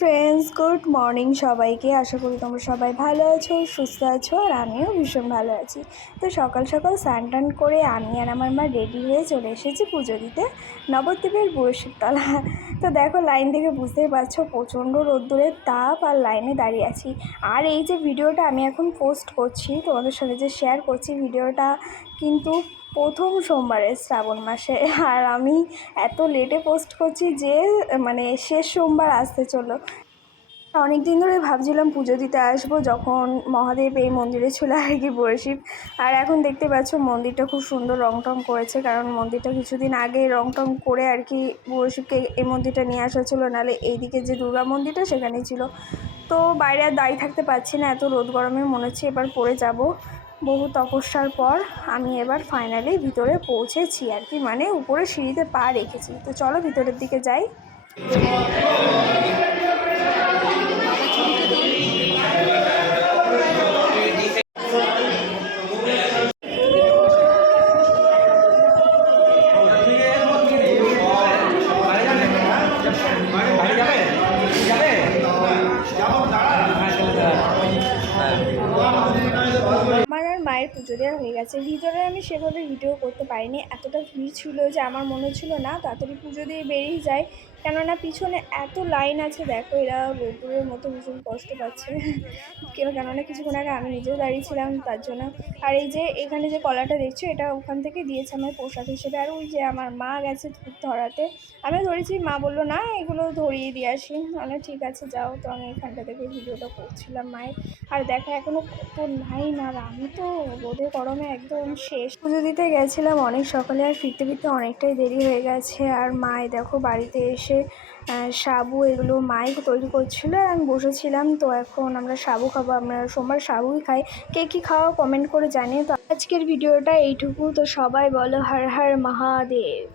Friends good morning সবাইকে। আশা করি তোমরা সবাই ভালো আছো, সুস্থ আছো, আর আমিও ভীষণ ভালো আছি। তো সকাল সকাল স্নান টান করে আমি আর আমার মা রেডি হয়ে চলে এসেছি পুজো দিতে নবদ্বীপের বুড়োশিবতলা তো দেখো লাইন থেকে বুঝতেই পারছ প্রচণ্ড রোদ্দুরের তাপ আর লাইনে দাঁড়িয়ে আছি। আর এই যে ভিডিওটা আমি এখন পোস্ট করছি, তোমাদের সঙ্গে যে শেয়ার করছি ভিডিওটা কিন্তু প্রথম সোমবারে শ্রাবণ মাসে। আর আমি এত লেটে পোস্ট করছি যে মানে শেষ সোমবার আসতে চলো অনেক দিন ধরে ভাবছিলাম পুজো দিতে আসব, যখন মহাদেব এই মন্দিরে ছিল আর কি বর্ষিপ। আর এখন দেখতে পাচ্ছ মন্দিরটা খুব সুন্দর রং টং করেছে, কারণ মন্দিরটা কিছুদিন আগে রং টং করে আর কি বর্ষিপকে এই মন্দিরটা নিয়ে আসা ছিল। নাহলে এইদিকে যে দুর্গা মন্দিরটা সেখানেই ছিল। তো বাইরে আর দাঁড়িয়ে থাকতে পারছি না, এত রোদ গরমে মনে হচ্ছে এবার পড়ে যাব। বহু তপস্যার পর আমি এবার ফাইনালি ভিতরে পৌঁছেছি আর কি মানে উপরে সিঁড়িতে পা রেখেছি। তো চলো ভিতরের দিকে যাই আমার আর মায়ের পুজো দেওয়া হয়ে গেছে। ভিতরে আমি সেভাবে ভিডিও করতে পারিনি। এতটা ভিড় ছিল যে আমার মনে ছিল না, তাড়াতাড়ি পুজো দিয়ে বেরিয়ে যায় কেননা পিছনে এত লাইন আছে, দেখো এরা রোদ্দুরের মতো ভীষণ কষ্ট পাচ্ছে। কেন, কেননা কিছুক্ষণ আগে আমি নিজেও দাঁড়িয়েছিলাম তার জন্য। আর এই যে এখানে যে কলাটা দেখছ, এটা ওখান থেকে দিয়েছে আমার পোশাক হিসেবে। আর ওই যে আমার মা গেছে ধরাতে। আমি ধরেছি, মা বলল, না, এগুলো ধরিয়ে দিয়ে আসি। মানে ঠিক আছে, যাও। তো আমি এখানটা থেকে ভিডিওটা করছিলাম মায়ের। আর দেখা এখনও কত নাই না আর আমি তো রোদে গরমে একদম শেষ। পুজো দিতে গেছিলাম, অনেক সকালে আর ফিরতে ফিরতে অনেকটাই দেরি হয়ে গেছে। আর মায় দেখো বাড়িতে এসে সাবু এগুলো মাই তৈরি করছিল আর আমি বসেছিলাম। তো এখন আমরা সাবু খাব, আমরা সোমবার সাবুই খাই। কে কী খাওয়া কমেন্ট করে জানিয়ে তো আজকের ভিডিওটা এইটুকু। তো সবাই বলো হর হর মহাদেব।